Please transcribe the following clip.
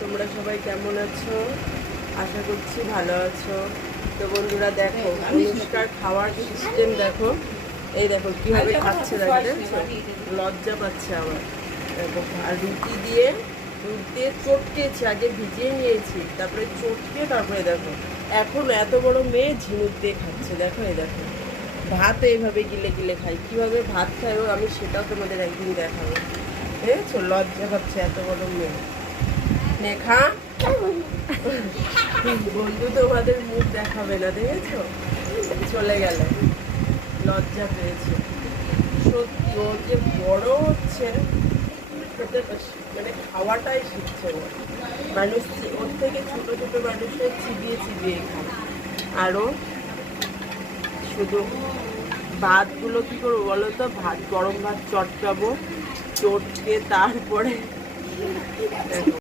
তোমরা সবাই কেমন আছো? আশা করছি ভালো আছো। তো বন্ধুরা দেখো, অনুষ্কার খাওয়ার সিস্টেম দেখো। এই দেখো কীভাবে খাচ্ছে, দেখছো? লজ্জা পাচ্ছে আবার। দেখো, আর রুটি দিয়ে চটকেছি, আগে ভিজিয়ে নিয়েছি, তারপরে চটকে তারপরে দেখো এখন এত বড় মেয়ে ঝিনুক দিয়ে খাচ্ছে। দেখো, এই দেখো ভাত এইভাবে গিলে গিলে খাই, কীভাবে ভাত খাই ও আমি সেটাও তোমাদের একদিন দেখাবো। দেখেছো, লজ্জা পাচ্ছে এত বড় মেয়ে। নেখা বন্ধু তোমাদের মুখ দেখাবে না, দেখেছো? চলে গেল, লজ্জা পেয়েছে। সত্যি ও যে বড় হচ্ছে, মানে খাওয়াটাই শিখছে না। মানুষ ওর থেকে ছোট ছোট মানুষের চিবিয়ে চিবিয়ে খায়। আরও শুধু ভাতগুলো কী করবো বলো তো, ভাত গরম ভাত চটকাবো, চটকে তারপরে